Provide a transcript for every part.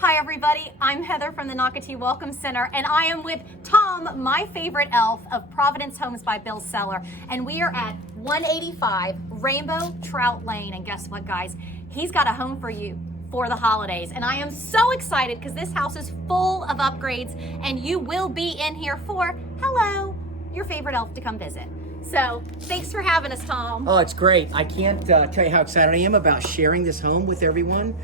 Hi everybody, I'm Heather from the Nocatee Welcome Center, and I am with Tom, my favorite elf of Providence Homes by Bill Seller, and we are at 185 Rainbow Trout Lane, and guess what guys, he's got a home for you for the holidays, and I am so excited because this house is full of upgrades, and you will be in here for, hello, your favorite elf to come visit. So thanks for having us, Tom. Oh, it's great. I can't tell you how excited I am about sharing this home with everyone.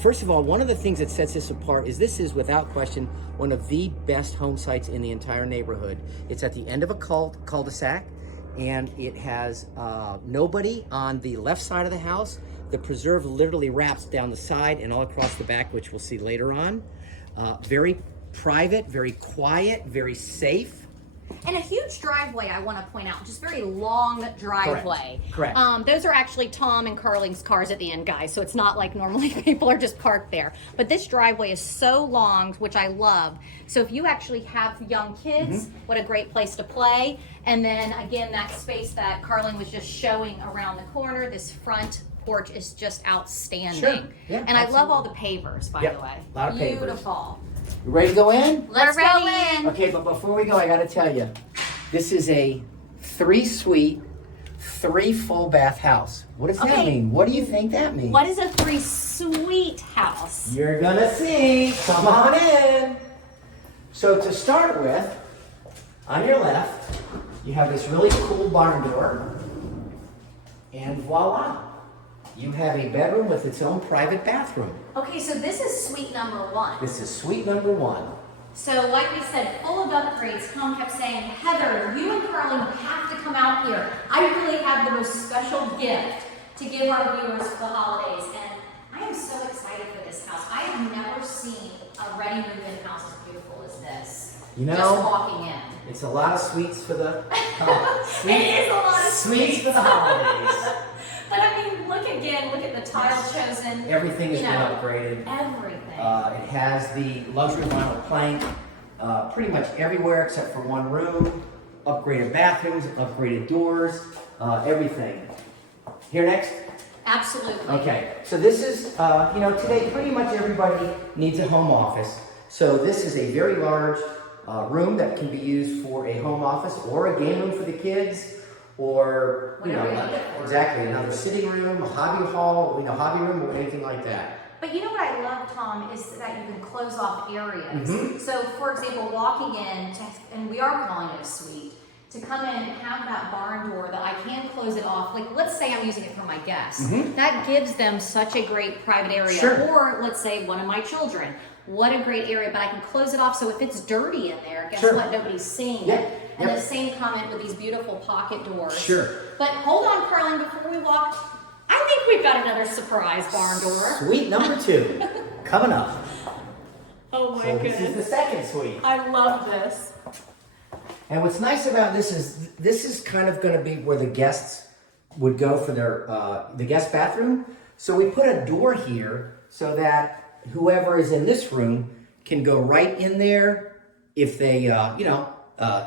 First of all, one of the things that sets this apart is this is without question one of the best home sites in the entire neighborhood. It's at the end of a cul-de-sac, and it has nobody on the left side of the house. The preserve literally wraps down the side and all across the back, which we'll see later on. Very private, very quiet, very safe. And a huge driveway, I want to point out, just very long driveway. Correct. Those are actually Tom and Carling's cars at the end, guys, so it's not like normally people are just parked there. But this driveway is so long, which I love. So if you actually have young kids, what a great place to play. And then again, that space that Carling was just showing around the corner, this front porch is just outstanding. Sure. Yeah, and I love all the pavers, by the way. A lot of pavers. Beautiful. You ready to go in? Let's go in. Okay, but before we go, I gotta tell you, this is a 3-suite, 3 full bath house. What does that mean? What do you think that means? What is a 3-suite house? You're gonna see. Come on in. So to start with, on your left, you have this really cool barn door, and voila, you have a bedroom with its own private bathroom. Okay, so this is suite number 1. This is suite number 1. So like we said, full of upgrades. Tom kept saying, Heather, you and Carling have to come out here. I really have the most special gift to give our viewers for the holidays. And I am so excited for this house. I have never seen a ready move-in house as beautiful as this. You know, just walking in. It's a lot of sweets for the It is a lot of sweets for the holidays. But I mean, look at the tile chosen. Everything has been upgraded. Everything. It has the luxury vinyl plank pretty much everywhere except for one room. Upgraded bathrooms, upgraded doors, everything. Here next? Absolutely. Okay, so this is, today pretty much everybody needs a home office. So this is a very large room that can be used for a home office or a game room for the kids. Or, exactly, another sitting room, a hobby hall, hobby room, or anything like that. But you know what I love, Tom, is that you can close off areas. So, for example, walking in, and we are calling it a suite, to come in and have that barn door that I can close it off. Like, let's say I'm using it for my guests. That gives them such a great private area. Sure. Or, let's say, one of my children. What a great area, but I can close it off so if it's dirty in there, guess what? Nobody's seeing it. And the same comment with these beautiful pocket doors. Sure. But hold on, Carling, before we walk, I think we've got another surprise barn door. Suite number 2, coming up. Oh my goodness. This is the second suite. I love this. And what's nice about this is kind of going to be where the guests would go for their the guest bathroom. So we put a door here so that whoever is in this room can go right in there if they,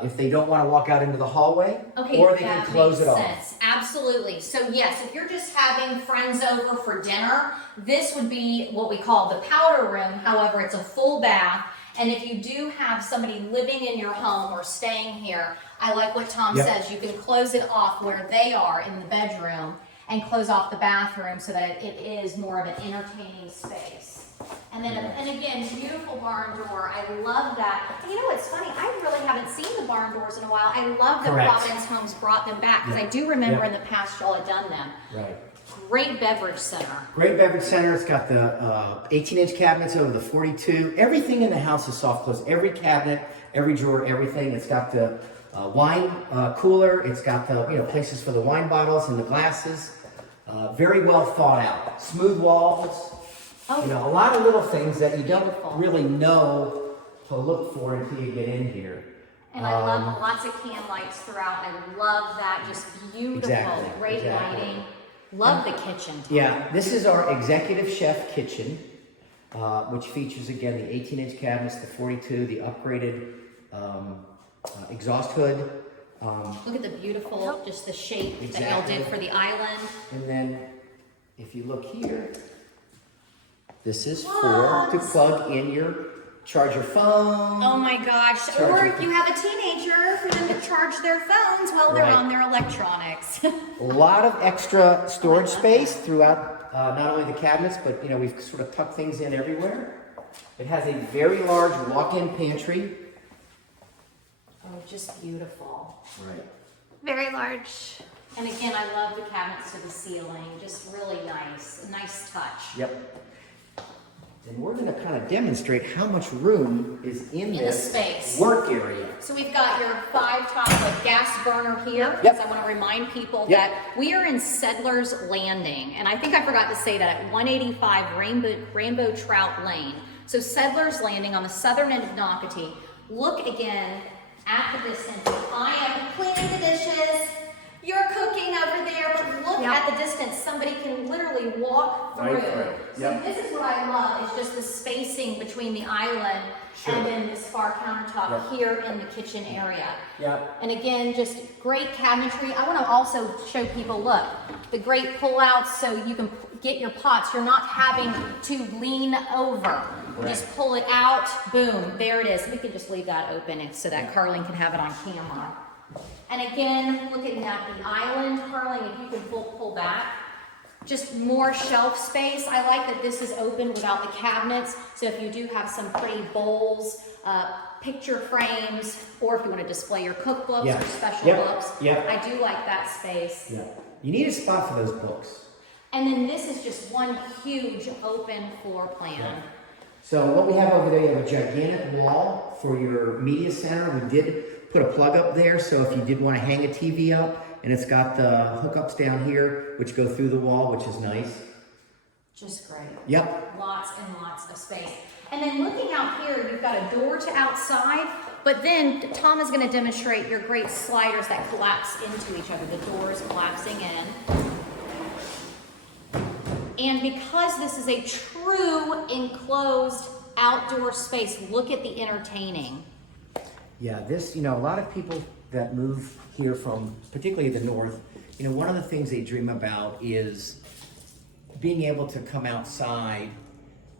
if they don't want to walk out into the hallway, or they can close it off. Absolutely. So yes, if you're just having friends over for dinner, this would be what we call the powder room. However, it's a full bath. And if you do have somebody living in your home or staying here, I like what Tom says. You can close it off where they are in the bedroom and close off the bathroom so that it is more of an entertaining space. And then, and again, beautiful barn door. I love that. And you know what's funny? I really haven't seen the barn doors in a while. I love that Providence Homes brought them back because I do remember in the past y'all had done them. Right. Great beverage center. Great beverage center. It's got the 18-inch cabinets over the 42. Everything in the house is soft close. Every cabinet, every drawer, everything. It's got the wine cooler. It's got the places for the wine bottles and the glasses. Very well thought out. Smooth walls. A lot of little things that you don't really know to look for until you get in here. And I love lots of can lights throughout. I love that. Just beautiful. Great lighting. Love the kitchen. Yeah, this is our executive chef kitchen, which features, again, the 18-inch cabinets, the 42, the upgraded exhaust hood. Look at the beautiful, just the shape that y'all did for the island. And then, if you look here, This is to plug in charge your phone. Oh my gosh. Or if you have a teenager, for them to charge their phones while they're on their electronics. A lot of extra storage space throughout not only the cabinets, but we've sort of tucked things in everywhere. It has a very large walk-in pantry. Oh, just beautiful. Right. Very large. And again, I love the cabinets to the ceiling. Just really nice. A nice touch. Yep. And we're going to kind of demonstrate how much room is in this space. Work area. So we've got your 5-top gas burner here. Yep. So I want to remind people that we are in Settlers Landing. And I think I forgot to say that at 185 Rainbow Trout Lane. So Settlers Landing on the southern end of Nocatee. Look again at the distance. I am cleaning the dishes. You're cooking over there, but look at the distance. Somebody can literally walk through. So this is what I love, is just the spacing between the island and then this far countertop here in the kitchen area. And again, just great cabinetry. I want to also show people, look, the great pull-outs so you can get your pots. You're not having to lean over. Just pull it out, boom, there it is. We could just leave that open so that Carlene can have it on camera. And again, looking at the island, Carlene, if you can pull back, just more shelf space. I like that this is open without the cabinets. So if you do have some pretty bowls, picture frames, or if you want to display your cookbooks or special books, I do like that space. You need a spot for those books. And then this is just one huge open floor plan. So what we have over there, you have a gigantic wall for your media center. We did put a plug up there, so if you did want to hang a TV up, and it's got the hookups down here, which go through the wall, which is nice. Just great. Yep. Lots and lots of space. And then looking out here, you've got a door to outside, but then Tom is going to demonstrate your great sliders that collapse into each other. The doors collapsing in. And because this is a true enclosed outdoor space, look at the entertaining. Yeah, this, a lot of people that move here from, particularly the north, one of the things they dream about is being able to come outside,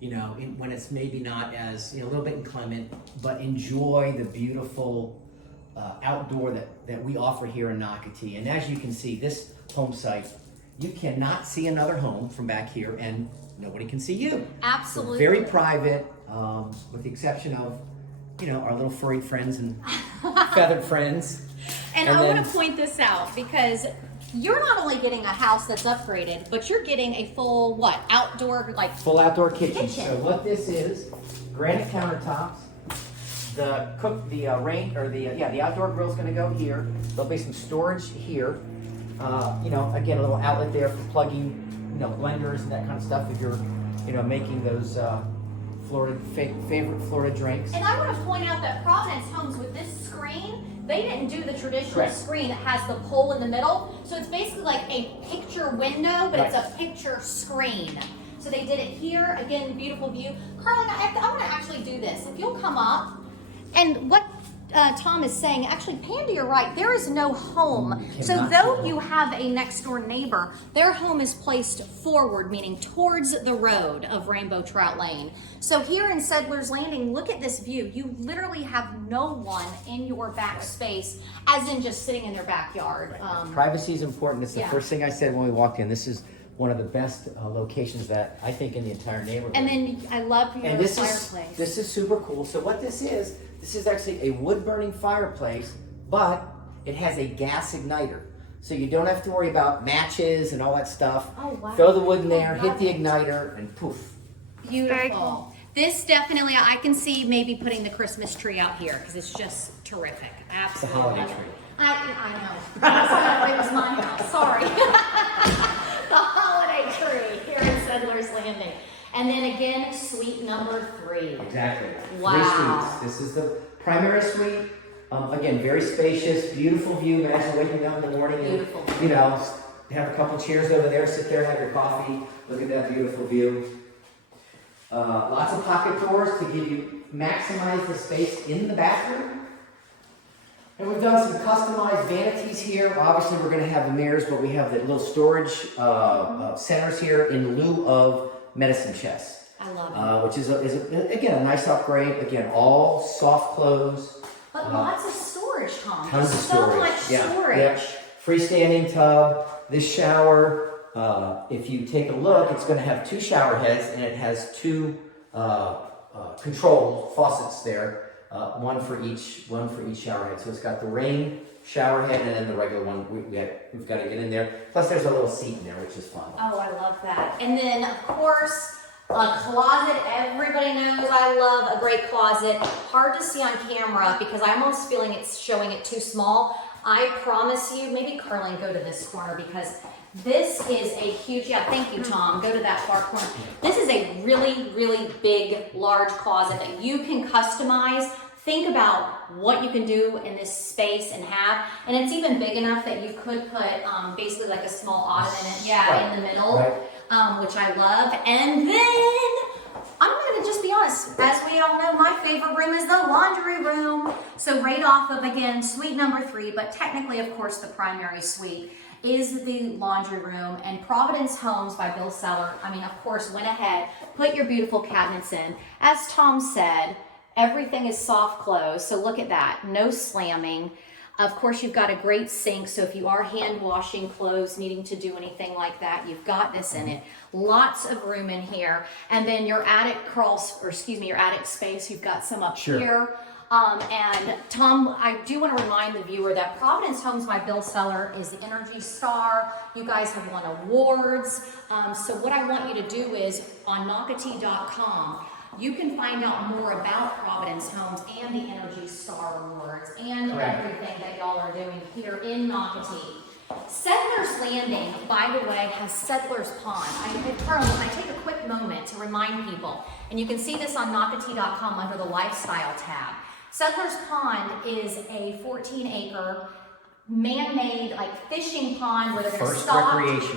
when it's maybe not as, a little bit inclement, but enjoy the beautiful outdoor that we offer here in Nocatee. And as you can see, this home site, you cannot see another home from back here, and nobody can see you. Absolutely. So very private, with the exception of our little furry friends and feathered friends. And I want to point this out because you're not only getting a house that's upgraded, but you're getting a full, outdoor, full outdoor kitchen. So what this is, granite countertops, the outdoor grill's gonna go here. There'll be some storage here. Again, a little outlet there for plugging, blenders and that kind of stuff if you're, making those, favorite Florida drinks. And I want to point out that Providence homes with this screen, they didn't do the traditional screen that has the pole in the middle. So it's basically like a picture window, but it's a picture screen. So they did it here. Again, beautiful view. Carlene, I want to actually do this. If you'll come up, and what Tom is saying, actually, pan to your right, there is no home. So though you have a next door neighbor, their home is placed forward, meaning towards the road of Rainbow Trout Lane. So here in Settlers Landing, look at this view. You literally have no one in your back space, as in just sitting in their backyard. Privacy is important. It's the first thing I said when we walked in. This is one of the best locations that I think in the entire neighborhood. And then I love your fireplace. This is super cool. So what this is actually a wood-burning fireplace, but it has a gas igniter. So you don't have to worry about matches and all that stuff. Oh, wow. Throw the wood in there, hit the igniter, and poof. Beautiful. Very cool. This definitely, I can see maybe putting the Christmas tree out here because it's just terrific. Absolutely. The holiday tree. I know. That's not, it was my house. Sorry. The holiday tree here in Settlers Landing. And then again, suite number 3. Exactly. Wow. 3 suites. This is the primary suite. Again, very spacious, beautiful view. Imagine waking up in the morning and, have a couple chairs over there, sit there, have your coffee, look at that beautiful view. Lots of pocket doors to give you maximize the space in the bathroom. And we've done some customized vanities here. Obviously, we're going to have the mirrors, but we have the little storage centers here in lieu of medicine chests. I love it. Which is again a nice upgrade. Again, all soft close. But lots of storage, Tom. Tons of So storage. much storage. Yeah. Freestanding tub. This shower, if you take a look, it's going to have 2 shower heads, and it has 2 control faucets there, one for each shower head. So it's got the rain shower head and then the regular one. We've got to get in there. Plus, there's a little seat in there, which is fun. Oh, I love that. And then, of course, a closet. Everybody knows I love a great closet. Hard to see on camera because I'm almost feeling it's showing it too small. I promise you, maybe Carlin, go to this corner because this is a huge, thank you, Tom. Go to that far corner. This is a really, really big, large closet that you can customize. Think about what you can do in this space and have, and it's even big enough that you could put basically like a small ottoman in the middle, which I love. And then I'm gonna just be honest, as we all know, my favorite room is the laundry room. So right off of, again, suite number 3, but technically, of course, the primary suite is the laundry room. And Providence Homes by Bill Seller, I mean, of course, went ahead, put your beautiful cabinets in. As Tom said, everything is soft close, so look at that, no slamming. Of course, you've got a great sink, so if you are hand washing clothes, needing to do anything like that, you've got this in it. Lots of room in here. And then your attic your attic space, you've got some up here. And Tom, I do want to remind the viewer that Providence Homes by Bill Seller is the Energy Star. You guys have won awards. So what I want you to do is on Nocatee.com, you can find out more about Providence Homes and the Energy Star Awards and everything that y'all are doing here in Nocatee. Settlers Landing, by the way, has Settlers Pond. Carl, can I take a quick moment to remind people, and you can see this on Nocatee.com under the Lifestyle tab. Settlers Pond is a 14-acre man-made fishing pond where they're going to stock. First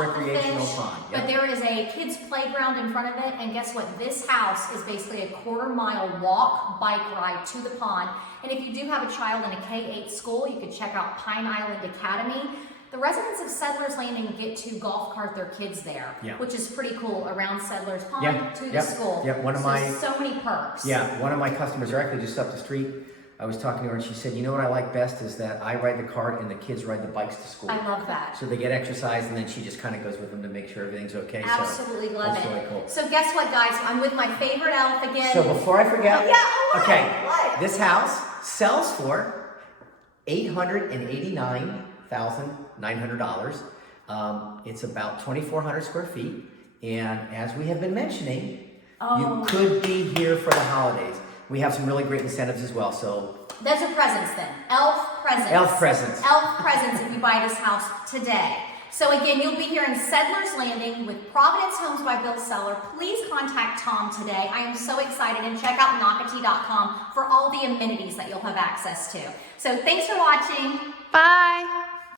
recreational pond. Yep. But there is a kids playground in front of it, and guess what? This house is basically a quarter-mile walk bike ride to the pond. And if you do have a child in a K-8 school, you could check out Pine Island Academy. The residents of Settlers Landing get to golf cart their kids there, which is pretty cool, around Settlers Pond to the school. So many perks. Yeah, one of my customers are actually just up the street. I was talking to her and she said, you know what I like best is that I ride the cart and the kids ride the bikes to school. I love that. So they get exercise and then she just kind of goes with them to make sure everything's okay. Absolutely love it. That's really cool. So guess what, guys? I'm with my favorite elf again. So before I forget, what? This house sells for $889,900. It's about 2,400 square feet. And as we have been mentioning, you could be here for the holidays. We have some really great incentives as well, so. Those are presents then. Elf presents. Elf presents. Elf presents if you buy this house today. So again, you'll be here in Settlers Landing with Providence Homes by Bill Seller. Please contact Tom today. I am so excited, and check out Nocatee.com for all the amenities that you'll have access to. So thanks for watching. Bye.